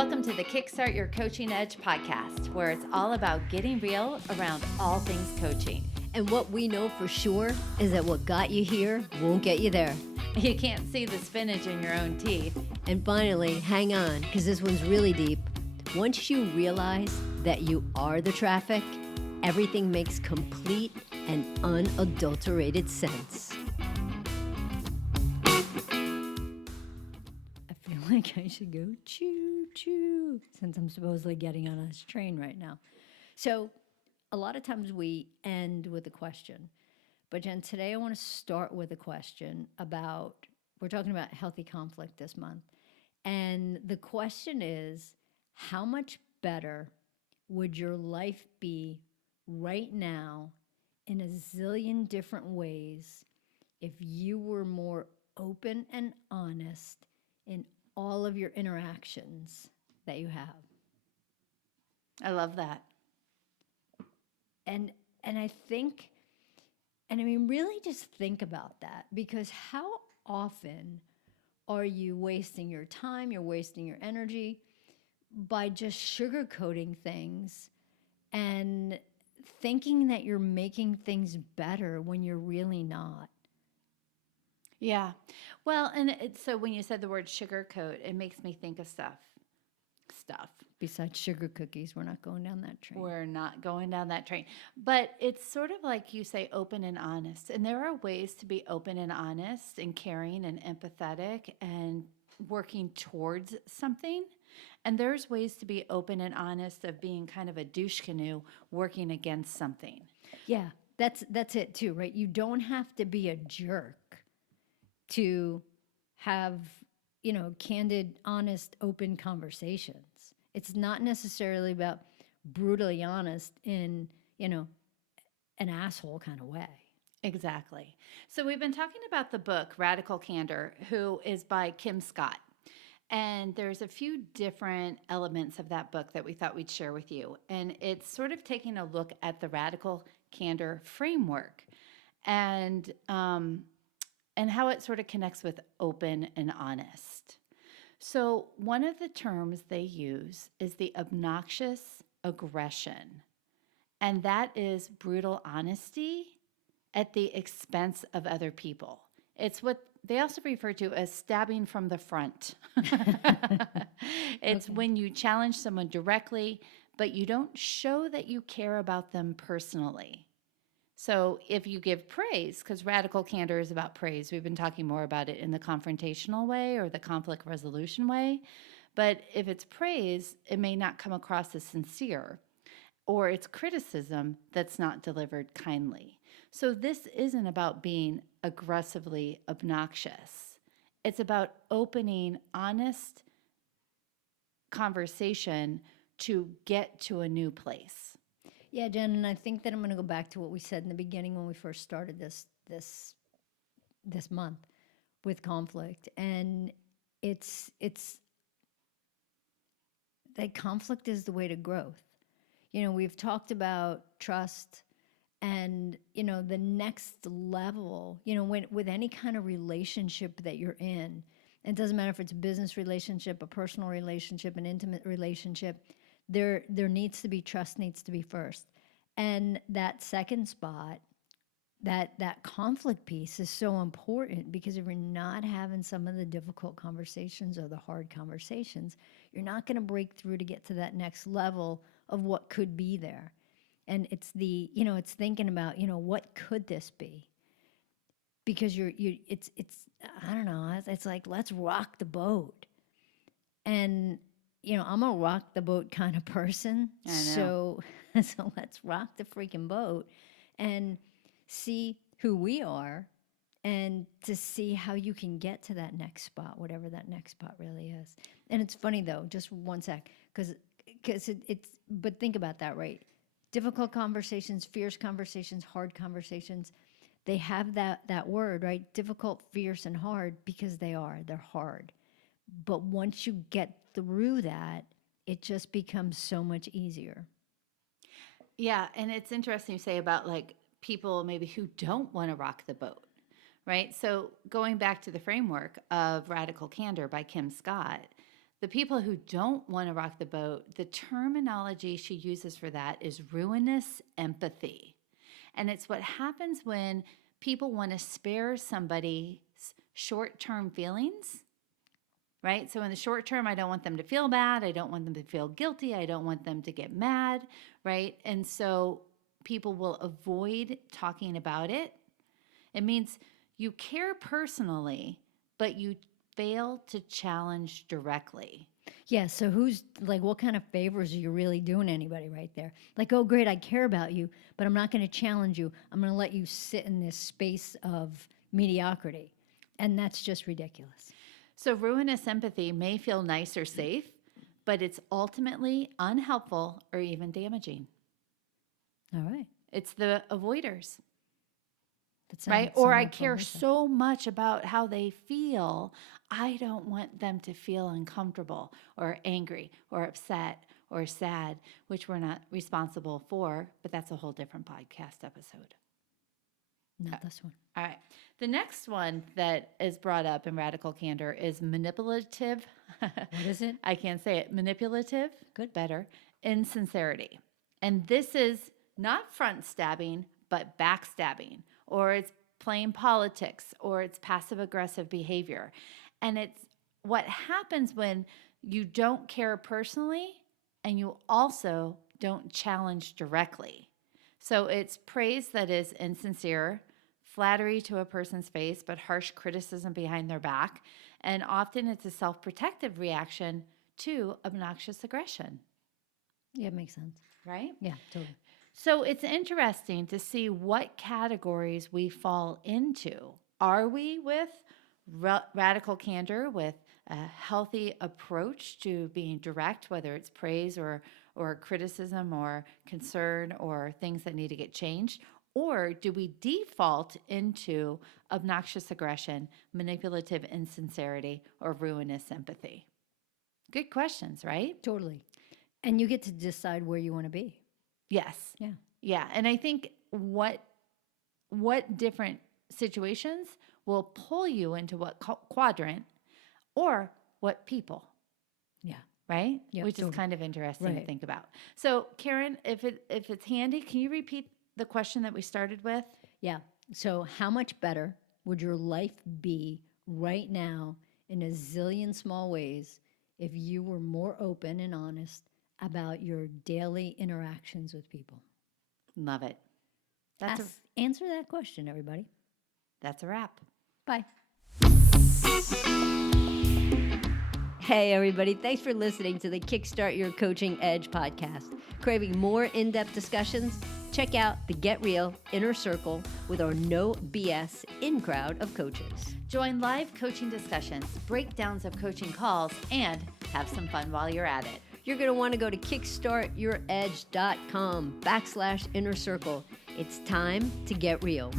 Welcome to the Kickstart Your Coaching Edge podcast, where it's all about getting real around all things coaching. And what we know for sure is that what got you here won't get you there. You can't see the spinach in your own teeth. And finally, hang on, because this one's really deep. Once you realize that you are the traffic, everything makes complete and unadulterated sense. I feel like I should go choo-choo, since I'm supposedly getting on this train right now. So a lot of times we end with a question. But Jen, today I want to start with a question about, we're talking about healthy conflict this month. And the question is, how much better would your life be right now in a zillion different ways if you were more open and honest in all of your interactions that you have? I love that. And I think, and I mean, really just think about that, because how often are you wasting your time, you're wasting your energy by just sugarcoating things and thinking that you're making things better when you're really not? Yeah. Well, and so when you said the word sugarcoat, it makes me think of stuff. Besides sugar cookies, we're not going down that train. We're not going down that train. But it's sort of like you say, open and honest. And there are ways to be open and honest and caring and empathetic and working towards something. And there's ways to be open and honest of being kind of a douche canoe working against something. Yeah, that's it too, right? You don't have to be a jerk to have, candid, honest, open conversations. It's not necessarily about brutally honest in, an asshole kind of way. Exactly. So we've been talking about the book Radical Candor, who is by Kim Scott. And there's a few different elements of that book that we thought we'd share with you. And it's sort of taking a look at the radical candor framework and how it sort of connects with open and honest. So one of the terms they use is the obnoxious aggression. And that is brutal honesty at the expense of other people. It's what they also refer to as stabbing from the front. It's when you challenge someone directly, but you don't show that you care about them personally. So if you give praise, because radical candor is about praise, we've been talking more about it in the confrontational way or the conflict resolution way. But if it's praise, it may not come across as sincere, or it's criticism that's not delivered kindly. So this isn't about being aggressively obnoxious. It's about opening honest conversation to get to a new place. Yeah, Jen, and I think that I'm going to go back to what we said in the beginning when we first started this month with conflict, and it's that conflict is the way to growth. We've talked about trust and, the next level, with any kind of relationship that you're in. It doesn't matter if it's a business relationship, a personal relationship, an intimate relationship. There needs to be trust, needs to be first. And that second spot, that conflict piece is so important, because if you're not having some of the difficult conversations or the hard conversations, you're not going to break through to get to that next level of what could be there. And it's it's thinking about, what could this be? Because it's I don't know, it's like, let's rock the boat. And I'm a rock the boat kind of person. I know. So let's rock the freaking boat and see who we are, and to see how you can get to that next spot, whatever that next spot really is. And it's funny though, just one sec, because but think about that, right? Difficult conversations, fierce conversations, hard conversations, they have that word, right? Difficult, fierce, and hard, because they're hard. But once you get through that, it just becomes so much easier. Yeah, and it's interesting you say about like people maybe who don't want to rock the boat, right? So going back to the framework of Radical Candor by Kim Scott, The people who don't want to rock the boat, the terminology she uses for that is ruinous empathy. And it's what happens when people want to spare somebody's short-term feelings, right? So in the short term, I don't want them to feel bad. I don't want them to feel guilty. I don't want them to get mad, right? And so people will avoid talking about it. It means you care personally, but you fail to challenge directly. Yeah, so who's like, what kind of favors are you really doing anybody right there? Like, oh, great, I care about you, but I'm not going to challenge you. I'm going to let you sit in this space of mediocrity. And that's just ridiculous. So ruinous empathy may feel nice or safe, but it's ultimately unhelpful or even damaging. All right. It's the avoiders, That right? sounds Or I somewhat care pervasive. so much about how they feel. I don't want them to feel uncomfortable or angry or upset or sad, which we're not responsible for, but that's a whole different podcast episode. Not this one. All right. The next one that is brought up in Radical Candor is manipulative. What is it? I can't say it. Manipulative, Good. better, insincerity. And this is not front stabbing, but backstabbing, or it's plain politics, or it's passive aggressive behavior. And it's what happens when you don't care personally and you also don't challenge directly. So it's praise that is insincere, flattery to a person's face, but harsh criticism behind their back. And often it's a self-protective reaction to obnoxious aggression, Yeah, it makes sense. right? Yeah, totally. So it's interesting to see what categories we fall into. Are we with radical candor, with a healthy approach to being direct, whether it's praise or criticism or concern or things that need to get changed? Or do we default into obnoxious aggression, manipulative insincerity, or ruinous empathy? Good questions, right? Totally. And you get to decide where you want to be. Yes. Yeah. Yeah. And I think what different situations will pull you into what quadrant or what people, Yeah. right? Yep, Which is totally. kind of interesting to Right. think about. So, Karen, if it's handy, can you repeat the question that we started with? Yeah. So, how much better would your life be right now in a zillion small ways if you were more open and honest about your daily interactions with people? Love it. Answer that question, everybody. That's a wrap. Bye. Hey, everybody. Thanks for listening to the Kickstart Your Coaching Edge podcast. Craving more in-depth discussions? Check out the Get Real Inner Circle with our no BS in-crowd of coaches. Join live coaching discussions, breakdowns of coaching calls, and have some fun while you're at it. You're going to want to go to kickstartyouredge.com/inner circle. It's time to get real.